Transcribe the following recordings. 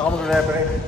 Ako mag-referee.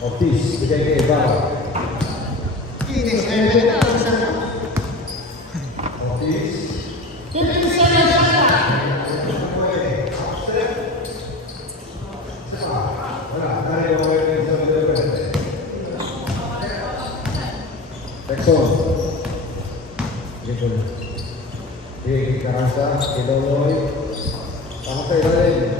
Ortiz, bigay kay Ibarra. Ortiz. Texon. Gitu. Di Karasa, di Doloy. Sampai lain.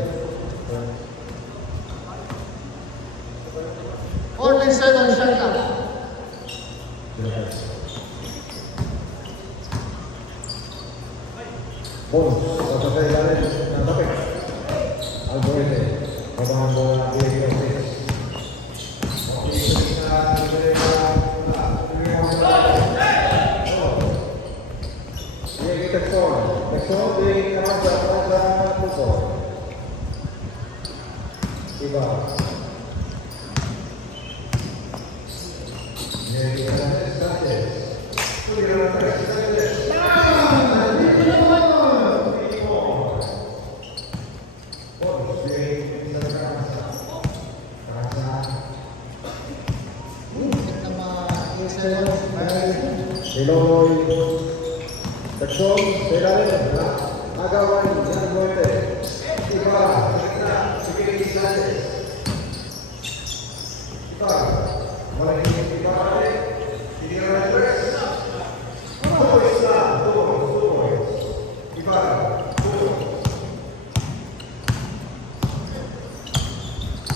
Bonus, sampai lain. Tapi Alboete, babahan bola di Ortiz. Texon di Karasa Tutor. Ibarra. Iloy, Texon, Pedalen, Agawan, Alboete, Ibarra,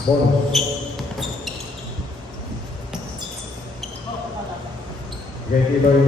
bonus. Ganti Loy.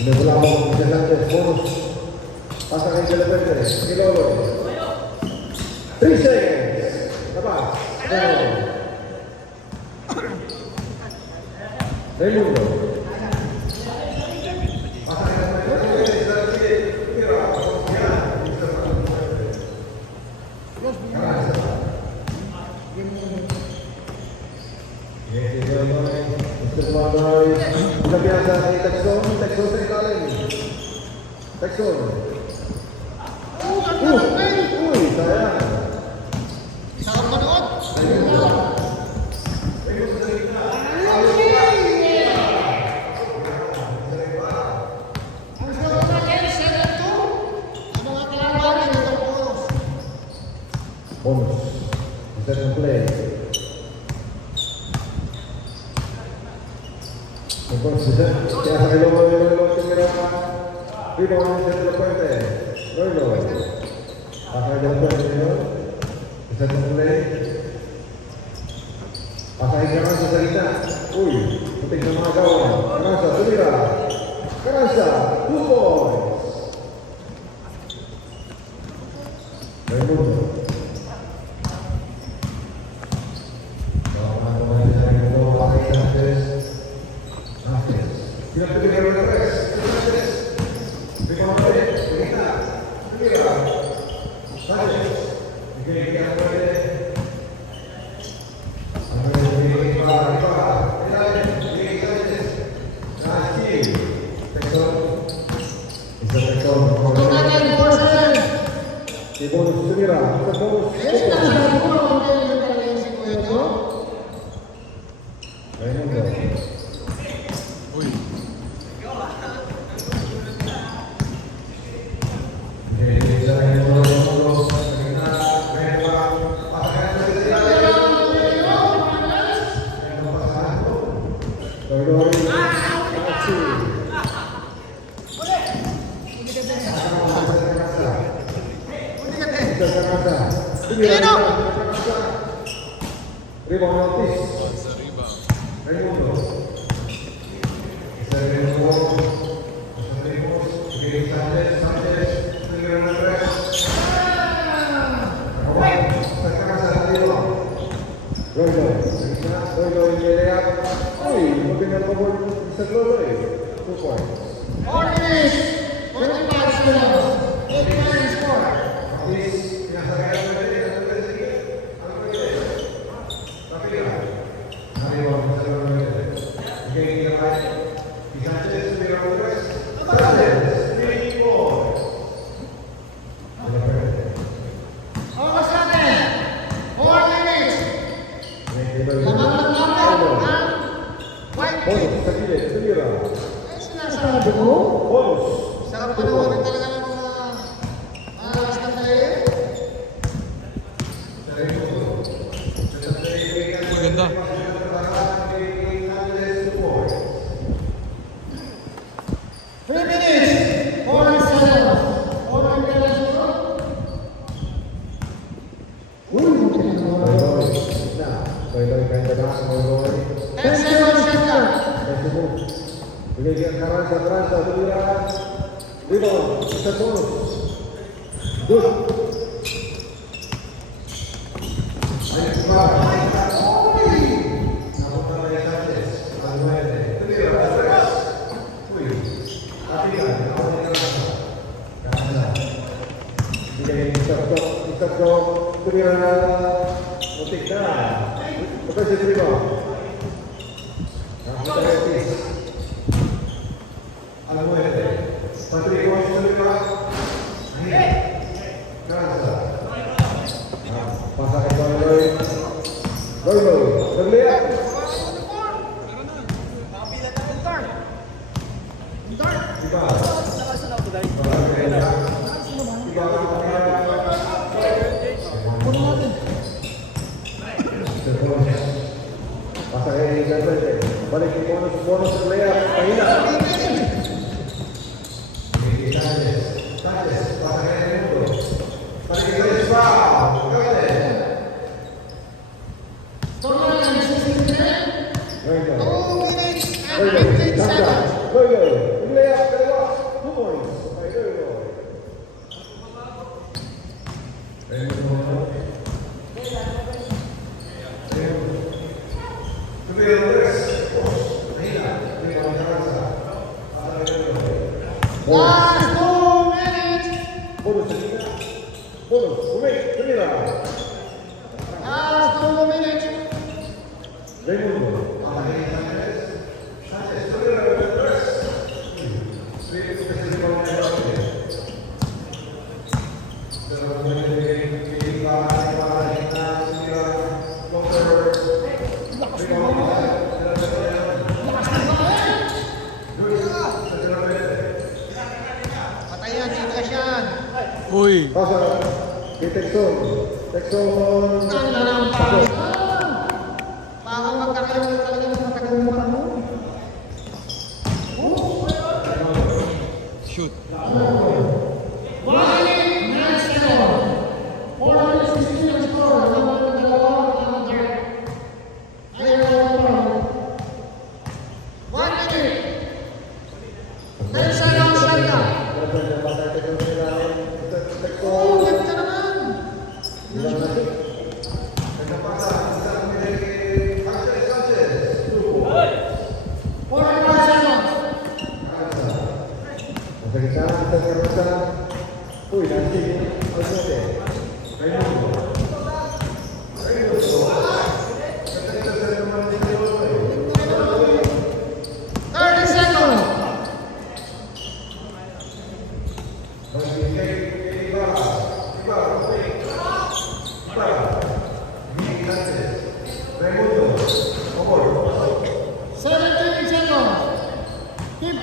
Inaulawang Cervantes, bonus. Pasa kay Cervantes, Ilolo. 3 seconds. Labas. Raimundo. Sudah biasa dari Texon sa ilalim. Texon. Sayang. Sarap manood. Ang sarap na kayo, 7-2. Ano nga kailangan ng bonus? Bonus. Second play. Entonces, ya se lo tendrá rebound desde la puente. Luego, baja de la puente, señor. Second play. Pasahin Carranza sa gitna. Uy, puting ng mga gawa. Carranza, tumira. Carranza, 2 points. Raimundo. Ito natin, Borsen. Si Bonus tumira. Sa bonus. Yes, nasa ko ang kailangan si Kuya Joe. Raimundo. Rebound Ortiz. Raimundo. Roylo in the area. Uy, magandang pabor sa Glolo eh. 2 points. 4 minutes. 45 seconds. 89 score. Ortiz, pinasagayan mo natin. Ano ba sige? Ano ba yun? Napila. Nariwag mo sa Glolo natin. Okay, kinakain. Sanchez, Mira Flores. Sanchez, 3 points. Oras natin. 4 minutes. Lamang ng number ang white team. Bonus sa gilid, tumira. Ay, sinasabi ko. Bonus. Sarap panoorin talaga ng mga staff na yun. Maganda. 3 minutes. 4 seconds. 4 minutes. Roylo kain ke belakang Roylo. 10 seconds center. Bigyan Carranza, tumira. Rebound, sa bonus. Good. Ayun, kumara. Napunta na yung Sanchez. Manuel. Tumira, Flores. Uy. Kapila, nakawin ka lang. Carranza. Bigyan Isabdo. Tumira na. Mutik na. Ito si rebound. Nakita yung Ortiz. Manuel. Patrick wants to tumira. Carranza. Pasa kay Roylo. Terlihat. Iba. Pasa kay Garbete. Balik kay bonus terlihat. Pahina. Sanchez. Pasa kay Raimundo. Balik kay Sanchez. Foul. Total and 16 Roylo. 2 minutes and Roylo. 15 seconds. Roylo. Terlihat. Dalawa. 2 points. Kay Roylo. Last 2 minutes. Last 2 minutes. Patayan si Kasyan. Uy. Pasa kay Texon. Texon. Ang lang pa. Baka magkakaroon talaga ng magkakaroon mo. Shoot. Balik na score. 4 minutes 16 ang score. Lamang ng dalawa ang direct. Ayun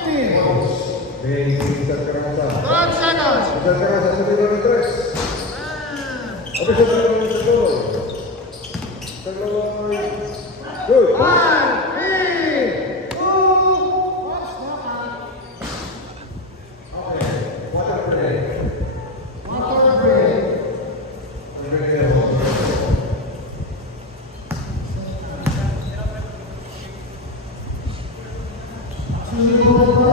minutes. May isang karamasa. 12 seconds. Isang karamasa sa tiro ng tres. Abis sa tiro ng segundo. Isang laway. Good. 1, 3, 2, 1, knockout. Okay. Water break. Water break. Susunod